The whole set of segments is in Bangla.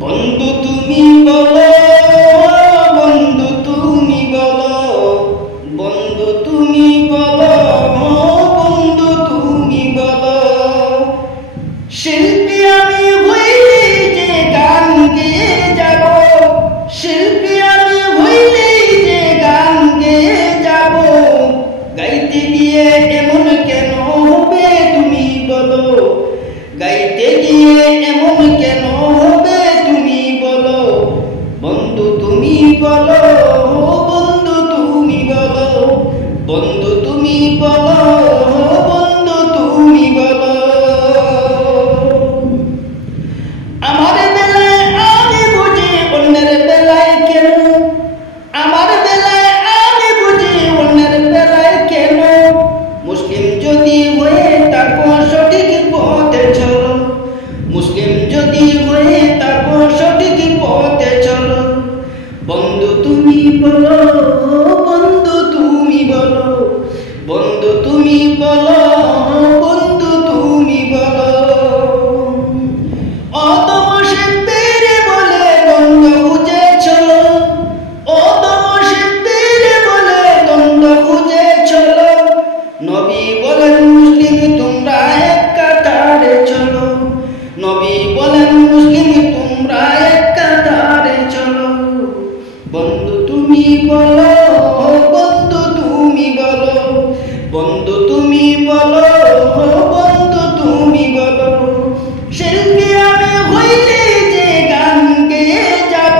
বন্ধু তুমি বলো, বন্ধু তুমি বলো, বন্ধু তুমি বলো, বন্ধু তুমি বলো। শিল্পী আমি হইলে যে গান গেয়ে যাব, শিল্পী আমি হইলে যে গান গেয়ে যাব। গাইতে গিয়ে এমন কেন হবে তুমি বলো, গাইতে গিয়ে এমন কেন হবে তুমি বলো। বন্ধু তুমি বলো, বন্ধু তুমি বলো, বন্ধু তুমি বলো, বন্ধু তুমি বলো। আমার বেলায় আমি বুঝি অন্যের বেলায় কেন, আমার বেলায় আমি বুঝি অন্যের বেলায় কেন। মুসলিম যদি হয়ে থাকো সঠিক পথে চলো, মুসলিম যদি হয়ে থাকো সঠিক পথে চলো। বন্ধু তুমি বলো, বন্ধু তুমি বলো, বন্ধু তুমি বলো, বন্ধু তুমি বলো। অতমসে পেরে বলে দ্বন্দ্ব খুঁজে চলো, অতমসে পেরে বলে দ্বন্দ্ব খুঁজে চলো। নবী বলেন মুসলিম তোমরা এক কাতারে চলো, নবী বলেন মুসলিম তোমরা এক কাতারে চলো। বন্ধু তুমি বলো, বন্ধু তুমি বলো, বন্ধু তুমি বলো, বন্ধু তুমি বলো। শিল্পী আমি হইলে যে গান গেয়ে যাব,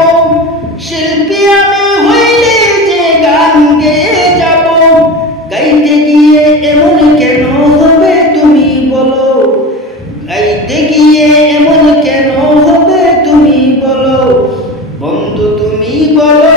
শিল্পী আমি হইলে যে গান গেয়ে যাব। গাইতে গিয়ে এমন কেন হবে তুমি বলো, গাইতে গিয়ে এমন কেন হবে তুমি বলো। বন্ধু তুমি বলো।